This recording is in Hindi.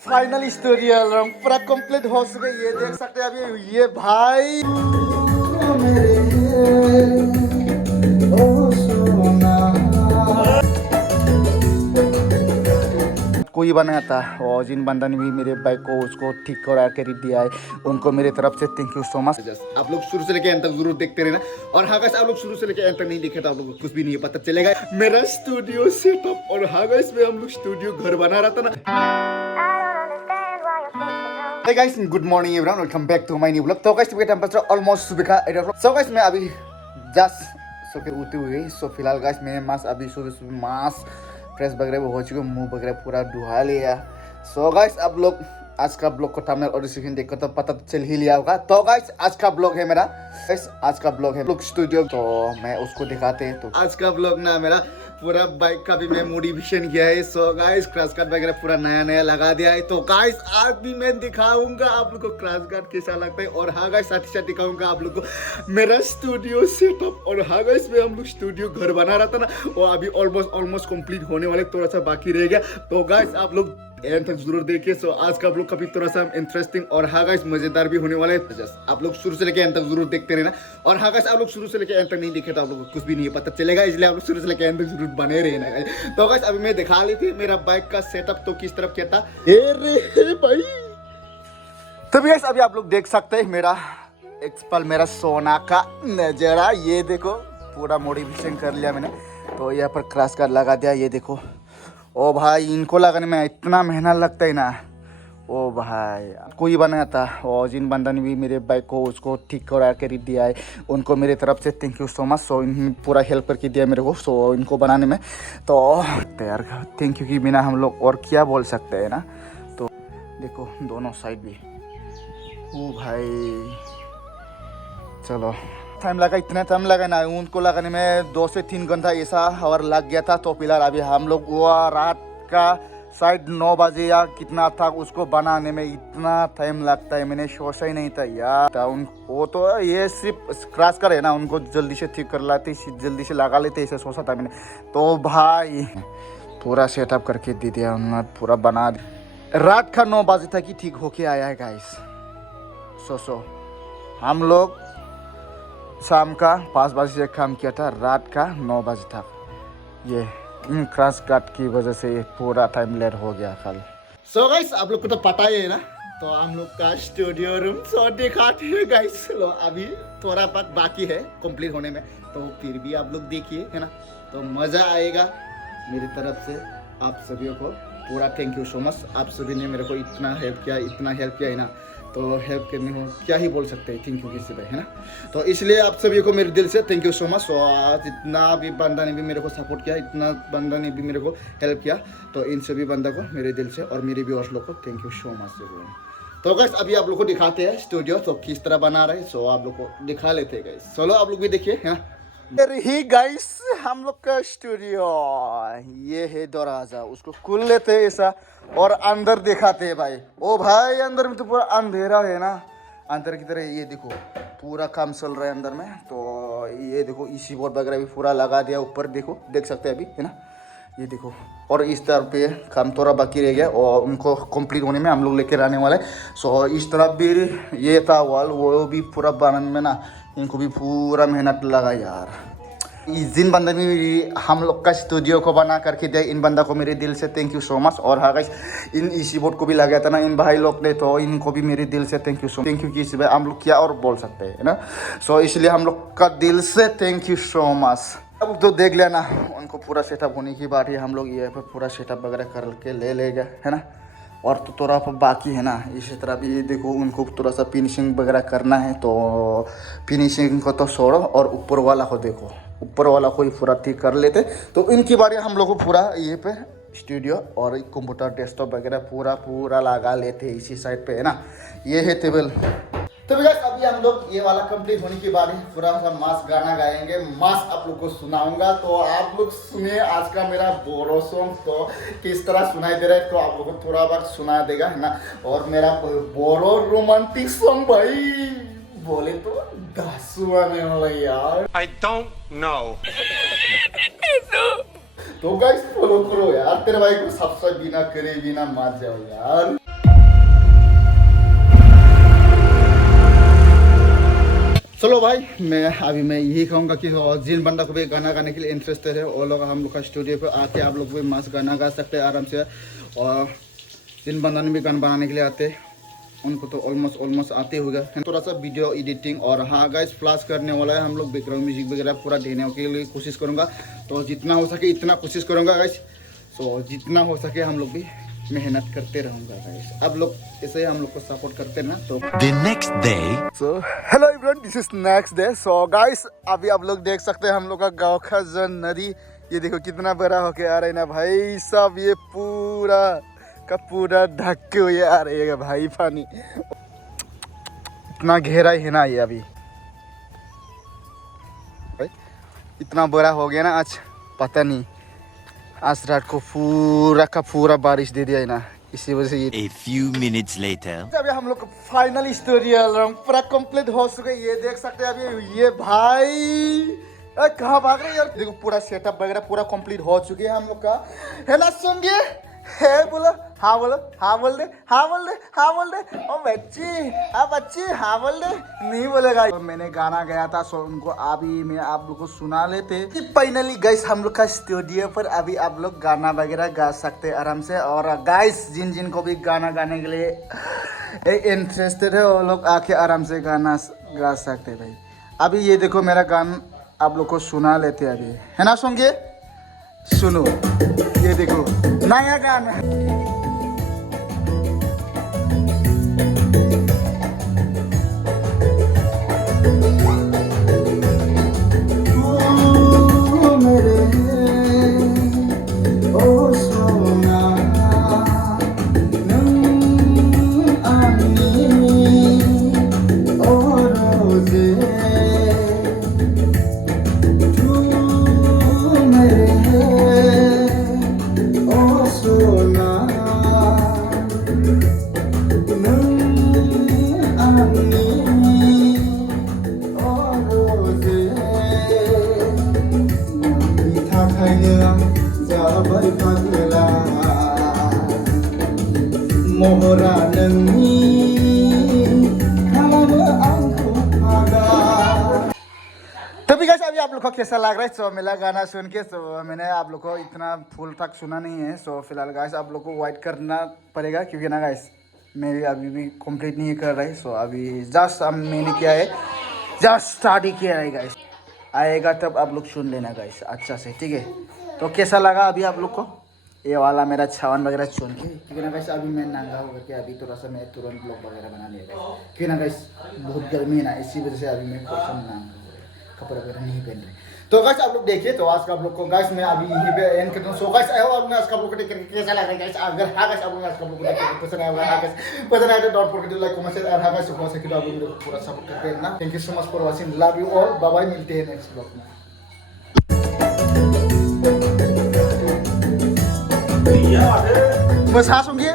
फाइनली स्टोरी अलार्म पूरा कंप्लीट हो चुका है। ये देख सकते हैं अभी ये भाई कोई बनाया था और जिन बंदा ने भी मेरे बाइक को उसको ठीक करा कर दिया है उनको मेरी तरफ से थैंक यू सो मच। आप लोग शुरू से लेके अंत तक जरूर देखते रहना और हाँ गाइस आप लोग शुरू से लेके अंत तक नहीं देखे तो आप लोग को कुछ भी नहीं पता चलेगा मेरा स्टूडियो सेटअप। और हाँ गाइस में हम लोग स्टूडियो घर बना रहा था ना। Hey guys, good morning everyone, welcome back to my new vlog। तो गाइस सुबह टेम्परेचर ऑलमोस्ट सुबह का 8 o'clock। सो गाइस मैं अभी जस्ट सो के उठे हुए। सो फिलहाल गाइस मैंने मास्क अभी सुबह मास्क फ्रेश वगैरह हो चुके, मुंह वगैरह पूरा धुआ लिया। सो गाइस आप लोग आज का ब्लॉग को थंबनेल और डिस्क्रिप्शन देखकर तो पता चल ही लिया होगा। तो गाइस आज का ब्लॉग है मेरा, आज का ब्लॉग है ब्लॉग स्टूडियो, तो मैं उसको दिखाते हैं। तो आज का ब्लॉग ना मेरा पूरा बाइक का भी मैं मॉडिफिकेशन किया है। सो गाइस क्रैश गार्ड वगैरह पूरा नया नया लगा दिया है। तो गाइस आज भी मैं दिखाऊंगा आप लोग को क्रैश गार्ड कैसा लगता है। और हाँ गाइस साथ ही साथ दिखाऊंगा आप लोग को मेरा स्टूडियो सेटअप। और हाँ गाइस में हम लोग स्टूडियो घर बना रहा था ना, वो अभी ऑलमोस्ट कंप्लीट होने वाले, थोड़ा सा बाकी रह गया। तो गाइस आप लोग एंड तक जरूर देखिए। सो आज का ब्लॉग काफी थोड़ा सा इंटरेस्टिंग और हाँ गाइस मजेदार भी होने वाला है। आप लोग शुरू से लेके एंड तक जरूर देखते रहना और हाँ गाइस आप लोग शुरू से लेके एंड तक नहीं देखे तो आप लोग को कुछ भी नहीं पता चलेगा, इसलिए आप लोग शुरू से लेके एंड तक जरूर बने रहना गाइस। तो गाइस अभी मैं दिखा ली थी मेरा बाइक का सेटअप तो किस तरफ क्या था। रे भाई तो गाइस अभी आप लोग देख सकते हैं मेरा एक्सपल मेरा सोना का नजारा। ये देखो पूरा मॉडिफिकेशन कर लिया मैंने। तो यहाँ पर क्रैश गार्ड लगा दिया, ये देखो। ओ भाई इनको लगाने में इतना मेहनत लगता है ना। ओ भाई कोई बनाया था और जिन बंदा ने भी मेरे बाइक को उसको ठीक करा कर दिया है उनको मेरी तरफ से थैंक यू सो मच। सो इन्होंने पूरा हेल्प करके दिया मेरे को सो इनको बनाने में। तो यार थैंक यू के बिना हम लोग और क्या बोल सकते हैं ना। तो देखो दोनों साइड भी। ओ भाई चलो टाइम लगा, इतना टाइम लगा ना उनको लगाने में 2 से 3 घंटा ऐसा और लग गया था। तो फिलहाल अभी हम लोग वो रात का शायद 9 बजे या कितना था उसको बनाने में इतना टाइम लगता है मैंने सोचा ही नहीं था यार। वो तो ये सिर्फ क्रैश कर है ना, उनको जल्दी से ठीक कर लाते जल्दी से लगा लेते ऐसे सोचा था मैंने। तो भाई पूरा सेटअप करके दे दिया उन्होंने, पूरा बना दिया। रात का 9 बजे तक ही ठीक होके आया है गाइस। सो हम लोग शाम का 5 बजे से काम किया था, रात का 9 बजे तक। ये इन क्रैश गार्ड की वजह से ये पूरा टाइम लेट हो गया कल। सो गाइस आप लोग को तो पता ही है ना, तो हम लोग का स्टूडियो रूम सो दिखाते हैं गाइस। लो अभी थोड़ा बहुत बाकी है कंप्लीट होने में, तो फिर भी आप लोग देखिए है ना, तो मज़ा आएगा। मेरी तरफ से आप सभी को पूरा थैंक यू सो मच। आप सभी ने मेरे को इतना हेल्प किया है ना, तो हेल्प करने को क्या ही बोल सकते हैं थैंक यू किसी भाई है ना। तो इसलिए आप सभी को मेरे दिल से थैंक यू सो मच। तो आज इतना भी बंदा ने भी मेरे को सपोर्ट किया, इतना बंदा ने भी मेरे को हेल्प किया, तो इन सभी बंदा को मेरे दिल से और मेरे व्यूअर्स लोग को थैंक यू सो मच। तो गाइस अभी आप लोग को दिखाते हैं स्टूडियो तो किस तरह बना रहे। सो आप लोग को दिखा लेते हैं गाइस, चलो आप लोग भी देखिए है ना। ही गाइस हम लोग का स्टूडियो ये है दरवाजा, उसको खोल लेते हैं ऐसा और अंदर दिखाते हैं भाई। ओ भाई अंदर में तो पूरा अंधेरा है ना, अंदर की तरह ये देखो पूरा काम चल रहा है अंदर में। तो ये देखो इसी बोर्ड वगैरह भी पूरा लगा दिया ऊपर, देखो देख सकते हैं अभी है ना, ये देखो। और इस तरफ पे काम थोड़ा बाकी रह गया और उनको कंप्लीट होने में हम लोग लेकर आने वाले। सो इस तरफ भी ये था वॉल, वो भी पूरा बनाने में ना इनको भी पूरा मेहनत लगा यार। जिन बंदे ने हम लोग का स्टूडियो को बना करके दिया इन बंदा को मेरे दिल से थैंक यू सो मच। और हाँ गाइस इन इसी बोर्ड को भी लगाया था ना इन भाई लोग ने, तो इनको भी मेरे दिल से थैंक यू कि इसी भाई हम लोग क्या और बोल सकते हैं ना। सो इसलिए हम लोग का दिल से थैंक यू सो मच। अब तो देख लिया ना उनको पूरा सेटअप होने की बात है, हम लोग ये पर पूरा सेटअप वगैरह करके ले लेगा है ना। और तो थोड़ा बाकी है ना, इसी तरह भी देखो उनको थोड़ा सा फिनिशिंग वगैरह करना है। तो फिनिशिंग को तो छोड़ो और ऊपर वाला को देखो, ऊपर वाला को ही पूरा ठीक कर लेते। तो इनकी बारे हम लोग को पूरा ये पे स्टूडियो और कंप्यूटर डेस्कटॉप वगैरह पूरा लगा लेते इसी साइड पे है ना। ये है टेबल। तो गाइस अभी हम लोग ये वाला कंप्लीट होने के बाद पूरा सा मास गाना गाएंगे, मास आप लोग को सुनाऊंगा। तो आप लोग सुनिए आज का मेरा बोरो सॉन्ग तो किस तरह सुनाई दे रहा है, तो आप लोग को थोड़ा बहुत सुना देगा है ना। और मेरा बोरो रोमांटिक सॉन्ग भाई बोले तो दासू आने वाला यार। I don't know. तो गाइस फॉलो करो यार, तेरे भाई को सब्सक्राइब बिना करे बिना मत जाओ यार। चलो भाई मैं यही कहूँगा कि जिन बंदा को भी गाना गाने के लिए इंटरेस्टेड है वो लोग हम लोग का स्टूडियो पे आके आप लोग भी मस्त गाना गा सकते हैं आराम से। और जिन बंदा ने भी गाना बनाने के लिए आते उनको तो ऑलमोस्ट आते होगा। थोड़ा सा वीडियो एडिटिंग और हाँ गाइस फ्लैश करने वाला है हम लोग, बैकग्राउंड म्यूजिक वगैरह पूरा देने के लिए कोशिश करूँगा। तो जितना हो सके इतना कोशिश करूँगा गाइस। तो जितना हो सके हम लोग भी मेहनत करते रहूँगा गाइस। आप लोग ऐसे ही हम लोग को सपोर्ट करते ना। तो The next day. So hello everyone, this is next day. So guys अभी आप लोग देख सकते हैं हम लोग का गाँव का जो नदी, ये देखो कितना बड़ा होके आ रहा है ना भाई साहब। ये पूरा का पूरा ढक के हुए आ रही है भाई पानी, इतना गहरा है ना ये। अभी भाई इतना बड़ा हो गया ना आज, पता नहीं आज रात को पूरा का पूरा बारिश दे दिया है ना, इसी वजह से ये। A few minutes later. अभी हम लोग फाइनल स्टोरी पूरा कंप्लीट हो चुका है। ये देख सकते हैं अभी ये भाई कहाँ भाग रहे हैं यार। देखो पूरा सेटअप वगैरह पूरा कंप्लीट हो चुकी है हम लोग का, है ना। सुनिए है बोलो, हाँ बोलो, हाँ बोल दे, हाँ बोल दे, हाँ बोल दे। ओ बच्ची, हाँ बच्ची, हाँ बोल दे। नहीं बोलेगा। तो मैंने गाना गाया था सो उनको अभी मैं आप लोग को सुना लेते। फाइनली गाइस हम लोग का स्टूडियो पर अभी आप लोग गाना वगैरह गा सकते हैं आराम से। और गाइस जिन जिन को भी गाना गाने के लिए इंटरेस्टेड है वो लोग आके आराम से गाना गा सकते हैं भाई। अभी ये देखो मेरा गाना आप लोग को सुना लेते हैं अभी, है ना। सुनिए सुनो, ये देखो नया गाना। मोहरा नोंनि खालामो आंखौ पागल। तो भी गाइस अभी आप लोग को कैसा लग रहा है। सो मेरा गाना सुन के सो मैंने आप लोग को इतना फुल तक सुना नहीं है। सो फिलहाल गाइस आप लोग को वेट करना पड़ेगा क्योंकि ना गाइस मैं भी अभी भी कंप्लीट नहीं कर रहा है। सो अभी जस्ट मैंने क्या है जस्ट स्टार्ट ही किया है गाइस। आएगा तब आप लोग सुन लेना गाइस अच्छा से, ठीक है। तो कैसा लगा अभी आप लोग को ये वाला मेरा छावन वगैरह सुन के, क्योंकि ना गाइस अभी मैं नंगा हो करके अभी थोड़ा सा मैं तुरंत ब्लॉग वगैरह बना लिया गाइस। क्योंकि ना गाइस बहुत गर्मी है ना, इसी वजह से अभी मैं क्वेश्चन नंगा कपड़े वगैरह नहीं पहन रहे। तो गाइस आप लोग देखिए। तो आज का आप लोग को गाइस मैं अभी यहीं पे एंड करता हूं। सो गाइस आई होप आपने आज का ब्लॉग देख करके कैसा लग रहा है गाइस। अगर हां गाइस आपको आज का ब्लॉग देख के पसंद आया होगा, हां गाइस पसंद आया तो don't forget to like comment share. और हां गाइस सुपर से कि आप लोग पूरा सपोर्ट करते रहना। Thank you so much for watching, love you all, bye bye, मिलते हैं नेक्स्ट ब्लॉग में। बस हाँ सुनिए